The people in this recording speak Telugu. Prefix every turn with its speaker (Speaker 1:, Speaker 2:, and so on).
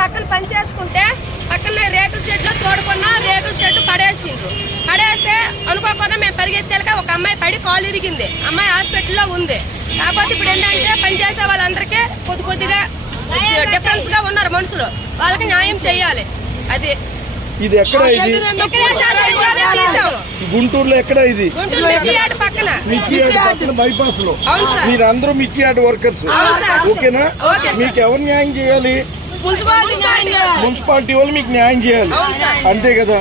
Speaker 1: పక్కన పని చేసుకుంటే పక్కన రేకుల షెడ్లో తోడుకున్నా రేకుల షెడ్ పడేసిండ్రు. పడేస్తే అనుకోకుండా మేము పరిగెత్తేలక ఒక అమ్మాయి పడి కాలు ఇరిగింది. అమ్మాయి హాస్పిటల్లో ఉంది. కాకపోతే ఇప్పుడు ఏంటంటే పనిచేసే వాళ్ళందరికీ కొద్ది కొద్దిగా డిఫరెన్స్గా ఉన్నారు మనుషులు. వాళ్ళకి న్యాయం చేయాలి. అది
Speaker 2: ఇది ఎక్కడ ఇది? గుంటూరులో ఎక్కడ ఇది?
Speaker 1: పక్కన. బైపాస్లో.
Speaker 2: మీరందరూ మిర్చియాడ్ వర్కర్స్ ఓకేనా? మీకు ఎవరు న్యాయం చేయాలి?
Speaker 1: మున్సిపాలిటీ
Speaker 2: వాళ్ళు మీకు న్యాయం చేయాలి. అంతే కదా?